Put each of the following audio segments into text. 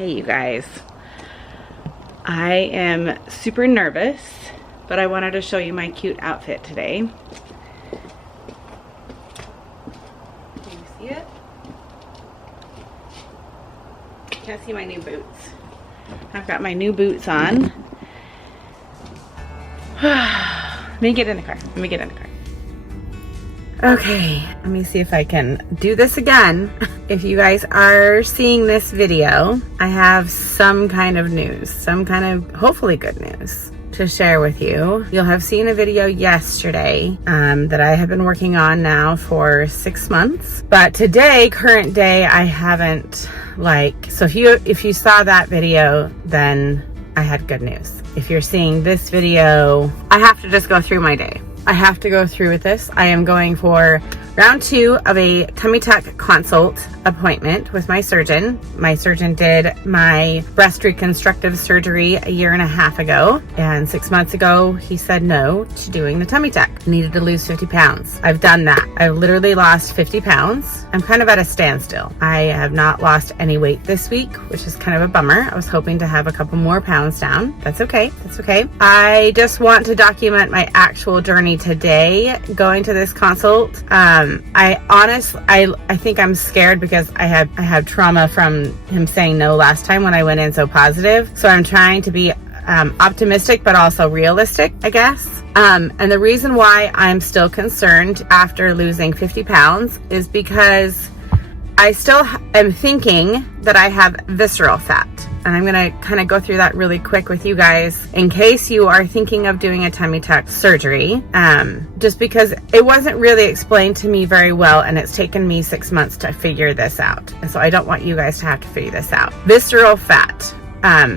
Hey you guys, I am super nervous, but I wanted to show you my cute outfit today. Can you see it? Can't see my new boots. I've got my new boots on. Let me get in the car. Okay, let me see if I can do this again. If you guys are seeing this video, I have some kind of news, hopefully good news to share with you. You'll have seen a video yesterday that I have been working on now for 6 months. But today, current day, I haven't so if you saw that video, then I had good news. If you're seeing this video, I have to just go through my day. I have to go through with this. I am going for round 2 of a tummy tuck consult appointment with my surgeon. My surgeon did my breast reconstructive surgery a 1.5 years ago, and 6 months ago he said no to doing the tummy tuck. I needed to lose 50 pounds. I've done that. I've literally lost 50 pounds. I'm kind of at a standstill. I have not lost any weight this week, which is kind of a bummer. I was hoping to have a couple more pounds down. That's okay. I just want to document my actual journey today going to this consult. I think I'm scared because I had trauma from him saying no last time when I went in so positive. So I'm trying to be optimistic but also realistic, I guess. And the reason why I'm still concerned after losing 50 pounds is because I still am thinking that I have visceral fat. And I'm gonna kind of go through that really quick with you guys in case you are thinking of doing a tummy tuck surgery, just because it wasn't really explained to me very well, and it's taken me 6 months to figure this out. And so I don't want you guys to have to figure this out. Visceral fat.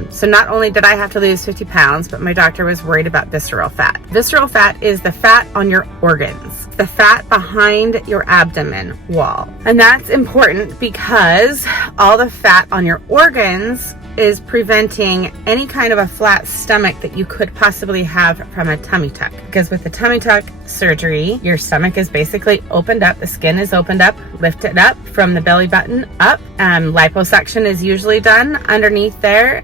So not only did I have to lose 50 pounds, but my doctor was worried about visceral fat. Visceral fat is the fat on your organs, the fat behind your abdomen wall. And that's important because all the fat on your organs is preventing any kind of a flat stomach that you could possibly have from a tummy tuck. Because with the tummy tuck surgery, your stomach is basically opened up, the skin is opened up, lifted up from the belly button up. Liposuction is usually done underneath there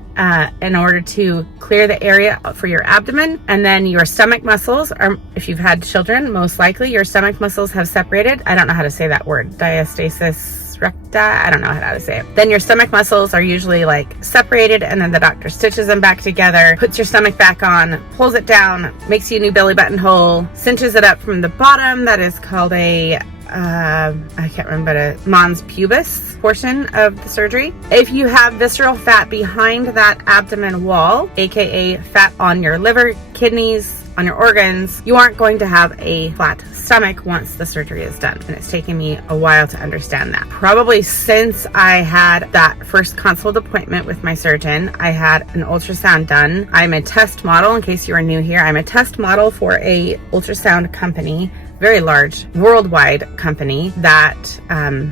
in order to clear the area for your abdomen. And then your stomach muscles are, if you've had children, most likely your stomach muscles have separated. I don't know how to say that word, diastasis recta, I don't know how to say it. Then your stomach muscles are usually separated, and then the doctor stitches them back together, puts your stomach back on, pulls it down, makes you a new belly button hole, cinches it up from the bottom. That is called a I can't remember, but a mons pubis portion of the surgery. If you have visceral fat behind that abdomen wall, aka fat on your liver, kidneys, on your organs, you aren't going to have a flat stomach once the surgery is done. And it's taken me a while to understand that. Probably since I had that first consult appointment with my surgeon, I had an ultrasound done. I'm a test model, in case you are new here, I'm a test model for a ultrasound company, very large worldwide company that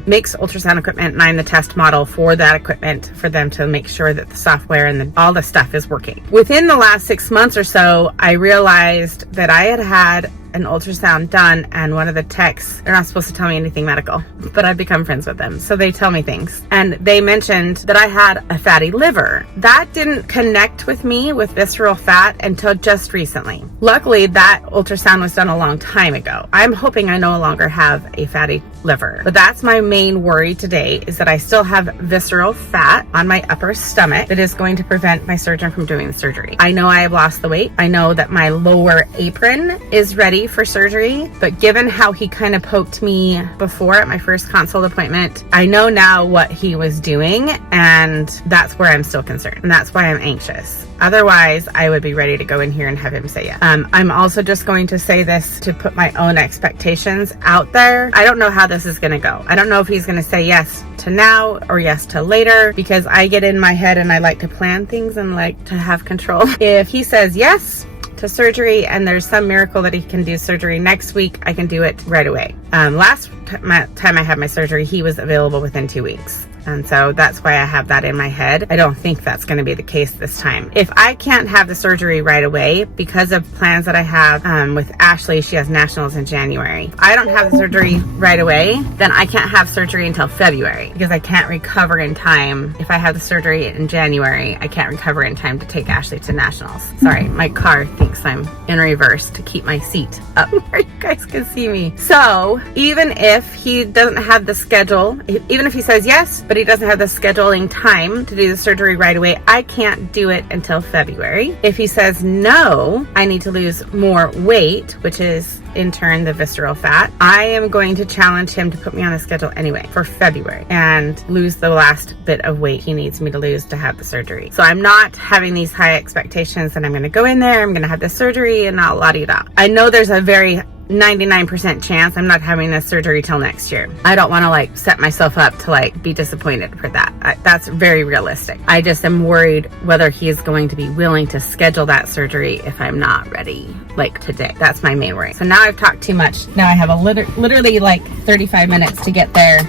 makes ultrasound equipment, and I'm the test model for that equipment for them to make sure that the software and all the stuff is working. Within the last 6 months or so, I realized that I had an ultrasound done, and one of the techs, they're not supposed to tell me anything medical, but I've become friends with them, so they tell me things. And they mentioned that I had a fatty liver. That didn't connect with me with visceral fat until just recently. Luckily, that ultrasound was done a long time ago. I'm hoping I no longer have a fatty liver, but that's my main worry today, is that I still have visceral fat on my upper stomach that is going to prevent my surgeon from doing the surgery. I know I have lost the weight. I know that my lower apron is ready for surgery, but given how he kind of poked me before at my first consult appointment, I know now what he was doing, and that's where I'm still concerned, and that's why I'm anxious. Otherwise, I would be ready to go in here and have him say yes. I'm also just going to say this to put my own expectations out there. I don't know how this is going to go. I don't know if he's going to say yes to now or yes to later, because I get in my head and I like to plan things and like to have control. If he says yes to surgery and there's some miracle that he can do surgery next week, I can do it right away. Last time I had my surgery, he was available within 2 weeks. And so that's why I have that in my head. I don't think that's going to be the case this time. If I can't have the surgery right away because of plans that I have with Ashley, she has nationals in January. If I don't have the surgery right away, then I can't have surgery until February because I can't recover in time. If I have the surgery in January, I can't recover in time to take Ashley to nationals. Sorry, my car thinks I'm in reverse to keep my seat up where you guys can see me. So even if he doesn't have the schedule, even if he says yes, but he doesn't have the scheduling time to do the surgery right away, I can't do it until February. If he says no, I need to lose more weight, which is in turn the visceral fat, I am going to challenge him to put me on a schedule anyway for February and lose the last bit of weight he needs me to lose to have the surgery. So I'm not having these high expectations that I'm going to go in there, I'm going to have the surgery and all la-di-da. I know there's a very 99% chance I'm not having this surgery till next year. I don't want to like set myself up to like be disappointed for that. That's very realistic. I just am worried whether he is going to be willing to schedule that surgery if I'm not ready like today. That's my main worry. So now I've talked too much. Now I have a literally like 35 minutes to get there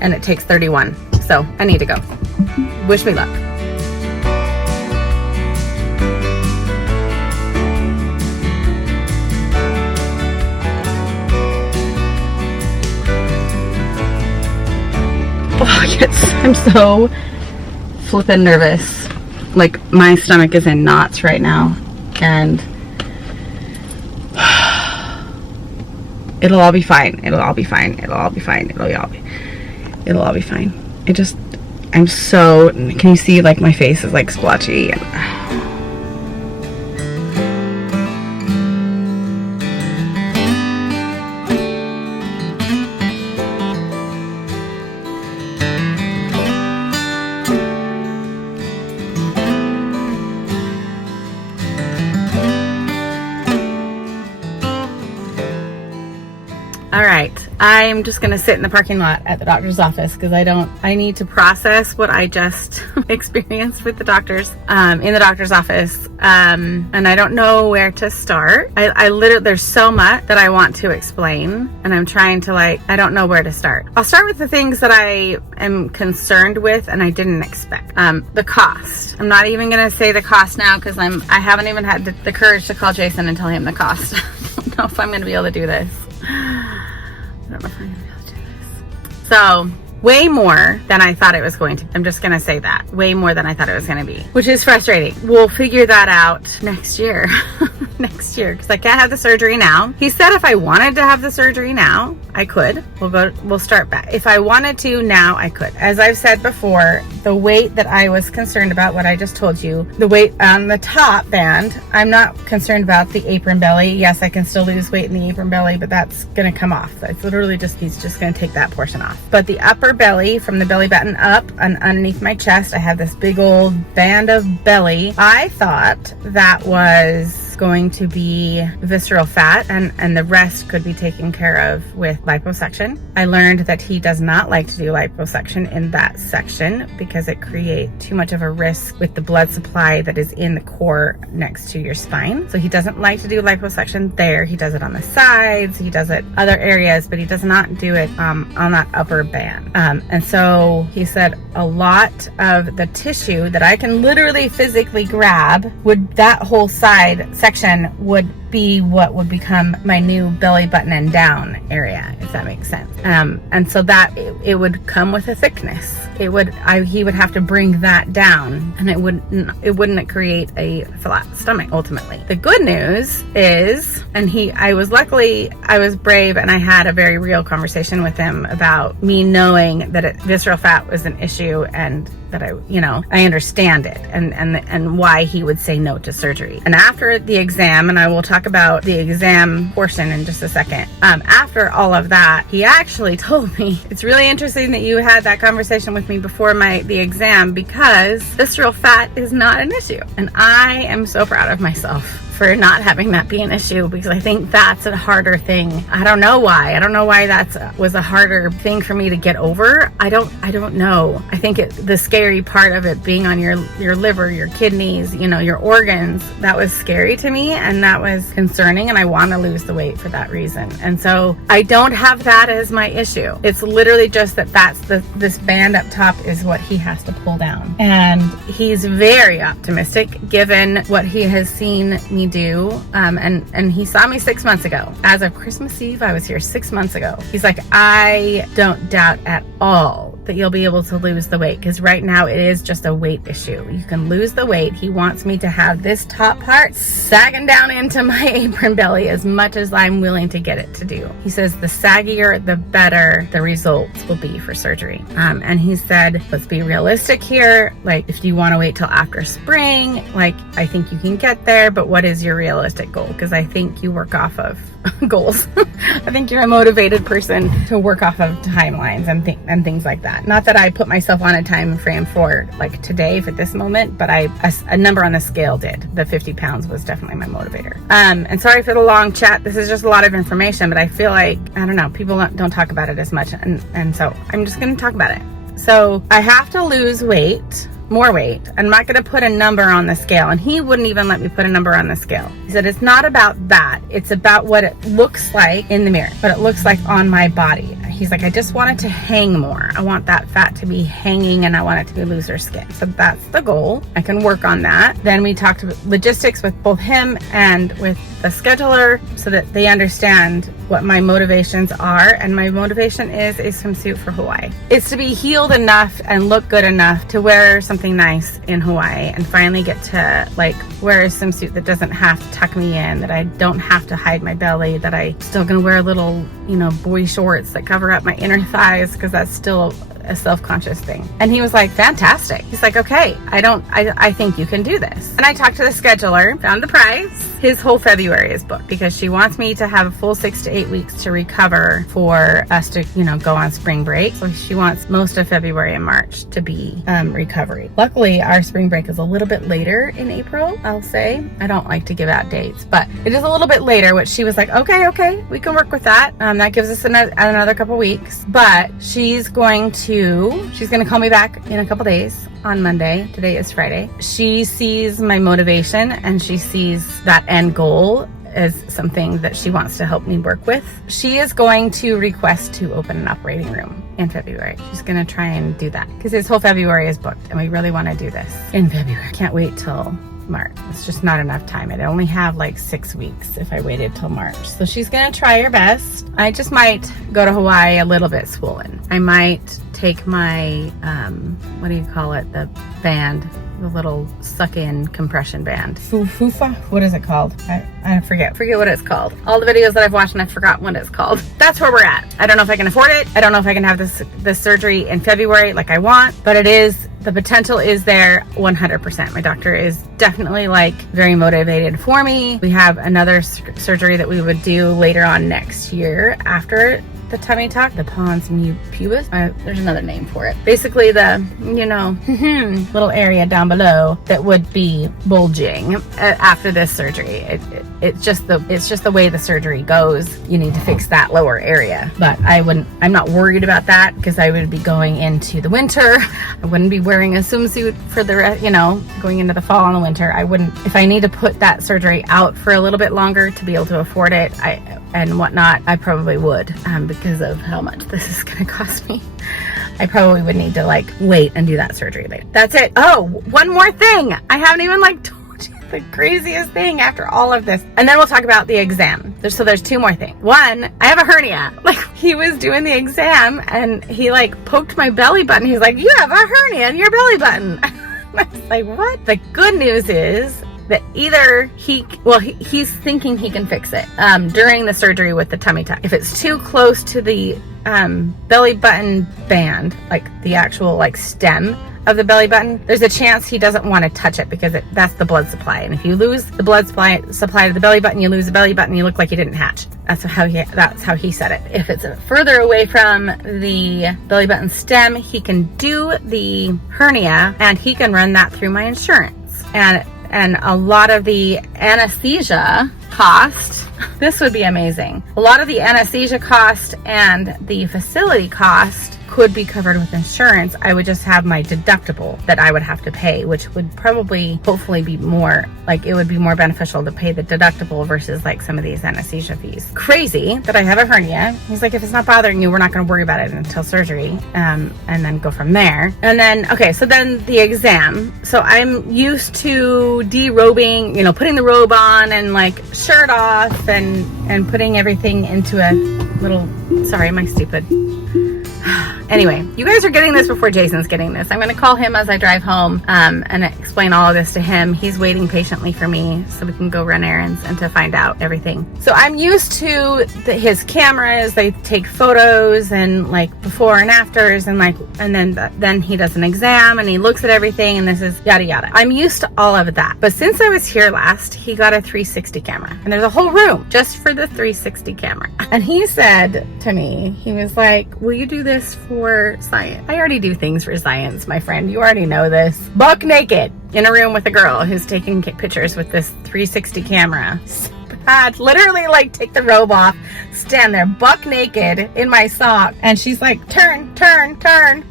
and it takes 31. So I need to go. Wish me luck. I'm so flippin' nervous. Like my stomach is in knots right now and it'll all be fine. It'll all be fine. It'll all be fine. It'll all be fine. I'm so, can you see like my face is like splotchy and I'm just gonna sit in the parking lot at the doctor's office because I need to process what I just experienced with the doctors in the doctor's office, and I don't know where to start. I literally, there's so much that I want to explain and I'm trying to I don't know where to start. I'll start with the things that I am concerned with and I didn't expect. The cost. I'm not even gonna say the cost now because I haven't even had the courage to call Jason and tell him the cost. I don't know if I'm gonna be able to do this. I don't know if I'm gonna be able to do this. So way more than I thought it was going to. I'm just gonna say that. Way more than I thought it was gonna be, which is frustrating. We'll figure that out next year. Next year, because I can't have the surgery now. He said if I wanted to have the surgery now, I could. We'll start back. If I wanted to now, I could. As I've said before, the weight that I was concerned about, what I just told you, the weight on the top band, I'm not concerned about the apron belly. Yes, I can still lose weight in the apron belly, but that's gonna come off. It's literally he's just gonna take that portion off. But the upper belly, from the belly button up and underneath my chest, I have this big old band of belly. I thought that was going to be visceral fat and the rest could be taken care of with liposuction. I learned that he does not like to do liposuction in that section because it creates too much of a risk with the blood supply that is in the core next to your spine. So he doesn't like to do liposuction there. He does it on the sides, he does it other areas, but he does not do it on that upper band. And so he said a lot of the tissue that I can literally physically grab that whole side section would be what would become my new belly button and down area, if that makes sense. And so that it would come with a thickness. He would have to bring that down, and it wouldn't create a flat stomach ultimately. The good news is, I was brave and I had a very real conversation with him about me knowing that visceral fat was an issue and that I understand it and why he would say no to surgery. And after the exam, and I will talk about the exam portion in just a second, after all of that, he actually told me, it's really interesting that you had that conversation with me before the exam because visceral fat is not an issue. And I am so proud of myself for not having that be an issue, because I think that's a harder thing. I don't know why. I don't know why that was a harder thing for me to get over. I don't know. I think the scary part of it being on your liver, your kidneys, you know, your organs, that was scary to me, and that was concerning, and I want to lose the weight for that reason. And so I don't have that as my issue. It's literally just that's this band up top is what he has to pull down. And he's very optimistic given what he has seen me do. And he saw me 6 months ago. As of Christmas Eve, I was here 6 months ago. He's like, I don't doubt at all that you'll be able to lose the weight, because right now it is just a weight issue. You can lose the weight. He wants me to have this top part sagging down into my apron belly as much as I'm willing to get it to do. He says the saggier, the better the results will be for surgery. And he said, let's be realistic here. Like, if you want to wait till after spring, like, I think you can get there, but what is your realistic goal? Because I think you work off of goals. I think you're a motivated person to work off of timelines and things like that. Not that I put myself on a time frame for like today for this moment, but a number on the scale did. The 50 pounds was definitely my motivator. And sorry for the long chat. This is just a lot of information, but I feel like, I don't know, people don't talk about it as much. And so I'm just going to talk about it. So I have to lose weight, more weight. I'm not going to put a number on the scale, and he wouldn't even let me put a number on the scale. He said it's not about that. It's about what it looks like in the mirror, what it looks like on my body. He's like, I just want it to hang more. I want that fat to be hanging, and I want it to be looser skin. So that's the goal. I can work on that. Then we talked about logistics with both him and with the scheduler so that they understand what my motivations are. And my motivation is a swimsuit for Hawaii. It's to be healed enough and look good enough to wear something nice in Hawaii and finally get to like wear a swimsuit that doesn't have to tuck me in, that I don't have to hide my belly, that I still gonna wear little, you know, boy shorts that cover up my inner thighs, because that's still a self-conscious thing. And he was like, fantastic. He's like, okay, I think you can do this. And I talked to the scheduler, found the price. His whole February is booked because she wants me to have a full 6 to 8 weeks to recover for us to, you know, go on spring break. So she wants most of February and March to be recovery. Luckily, our spring break is a little bit later in April, I'll say. I don't like to give out dates, but it is a little bit later, which she was like, okay, we can work with that. That gives us another couple weeks, but she's going to call me back in a couple days on Monday. Today is Friday. She sees my motivation and she sees that end goal as something that she wants to help me work with. She is going to request to open an operating room in February. She's going to try and do that because his whole February is booked and we really want to do this in February. Can't wait till March. It's just not enough time. I'd only have like 6 weeks if I waited till March. So she's gonna try her best. I just might go to Hawaii a little bit swollen. I might take my, what do you call it? The band, the little suck-in compression band. Fufa? What is it called? I forget what it's called. All the videos that I've watched and I've forgotten what it's called. That's where we're at. I don't know if I can afford it. I don't know if I can have this surgery in February like I want, but the potential is there 100%. My doctor is definitely like very motivated for me. We have another surgery that we would do later on next year after the tummy tuck, the pons pubis. There's another name for it. Basically the, you know, little area down below that would be bulging after this surgery. It's just the way the surgery goes. You need to fix that lower area. But I'm not worried about that because I would be going into the winter. I wouldn't be wearing a swimsuit for going into the fall and the winter. I wouldn't, if I need to put that surgery out for a little bit longer to be able to afford it, and whatnot, I probably would, because of how much this is gonna cost me. I probably would need to like wait and do that surgery later. That's it. Oh, one more thing. I haven't even like told you the craziest thing after all of this. And then we'll talk about the exam. There's 2 more things. One, I have a hernia. Like he was doing the exam and he like poked my belly button. He's like, you have a hernia in your belly button. I was like, what? The good news is that either he's thinking he can fix it during the surgery with the tummy tuck. If it's too close to the belly button band, like the actual like stem of the belly button, there's a chance he doesn't want to touch it because that's the blood supply. And if you lose the blood supply to the belly button, you lose the belly button, you look like you didn't hatch. That's how he said it. If it's further away from the belly button stem, he can do the hernia and he can run that through my insurance. and a lot of the anesthesia cost, this would be amazing. A lot of the anesthesia cost and the facility cost could be covered with insurance. I would just have my deductible that I would have to pay, which would probably, hopefully be more, like it would be more beneficial to pay the deductible versus like some of these anesthesia fees. Crazy that I have a hernia. He's like, if it's not bothering you, we're not gonna worry about it until surgery, and then go from there. And then, okay, so then the exam. So I'm used to derobing, you know, putting the robe on and like shirt off and putting everything into a little, sorry, my stupid. Anyway, you guys are getting this before Jason's getting this. I'm going to call him as I drive home and explain all of this to him. He's waiting patiently for me so we can go run errands and to find out everything. So I'm used to his cameras. They take photos and like before and afters and like, and then he does an exam and he looks at everything and this is yada yada. I'm used to all of that. But since I was here last, he got a 360 camera and there's a whole room just for the 360 camera. And he said to me, he was like, will you do this for science? I already do things for science, my friend. You already know this. Buck naked in a room with a girl who's taking pictures with this 360 camera. Bad. Literally like take the robe off, stand there buck naked in my sock, and she's like, turn, turn, turn.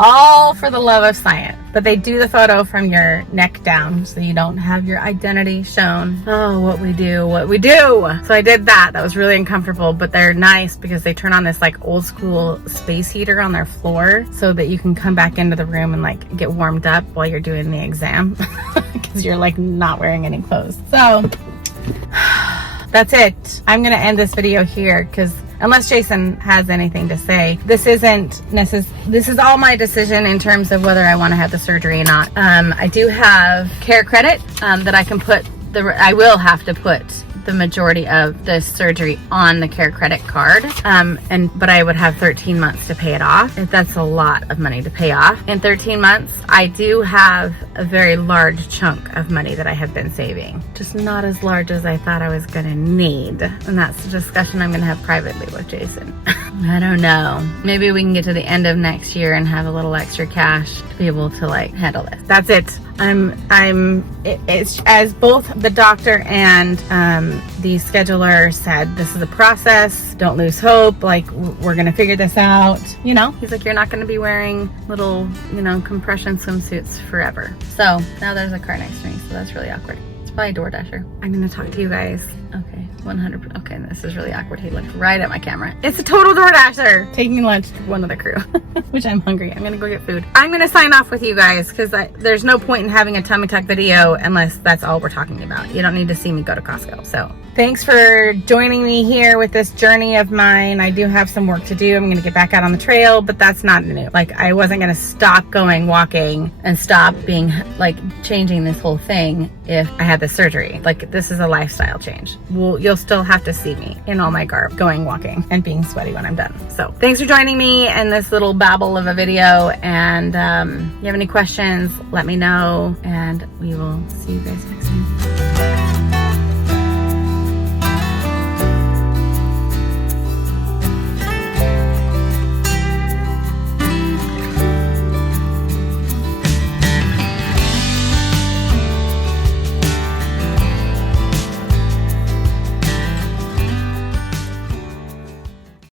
All for the love of science. But they do the photo from your neck down so you don't have your identity shown. Oh, what we do, what we do. So I did that. That was really uncomfortable, but they're nice because they turn on this like old school space heater on their floor so that you can come back into the room and like get warmed up while you're doing the exam because you're like not wearing any clothes. So that's it. I'm gonna end this video here because unless Jason has anything to say, this is all my decision in terms of whether I want to have the surgery or not. I do have care credit that I can put I will have to put the majority of the surgery on the care credit card, but I would have 13 months to pay it off. That's a lot of money to pay off. In 13 months, I do have a very large chunk of money that I have been saving. Just not as large as I thought I was gonna need. And that's a discussion I'm gonna have privately with Jason. I don't know. Maybe we can get to the end of next year and have a little extra cash to be able to like handle this. That's it. It's as both the doctor and the scheduler said, this is a process. Don't lose hope. Like, we're going to figure this out. You know, he's like, you're not going to be wearing little, you know, compression swimsuits forever. So now there's a car next to me. So that's really awkward. It's probably a DoorDasher. I'm going to talk to you guys. Okay. 100%. Okay, this is really awkward. He looked right at my camera. It's a total DoorDasher taking lunch to one of the crew, which I'm hungry. I'm gonna go get food. I'm gonna sign off with you guys because there's no point in having a tummy tuck video unless that's all we're talking about. You don't need to see me go to Costco. So thanks for joining me here with this journey of mine. I do have some work to do. I'm gonna get back out on the trail, but that's not new. Like, I wasn't gonna stop going walking and stop being like changing this whole thing if I had the surgery. Like, this is a lifestyle change. You'll still have to see me in all my garb going walking and being sweaty when I'm done. So thanks for joining me in this little babble of a video, and if you have any questions, let me know, and we will see you guys next time.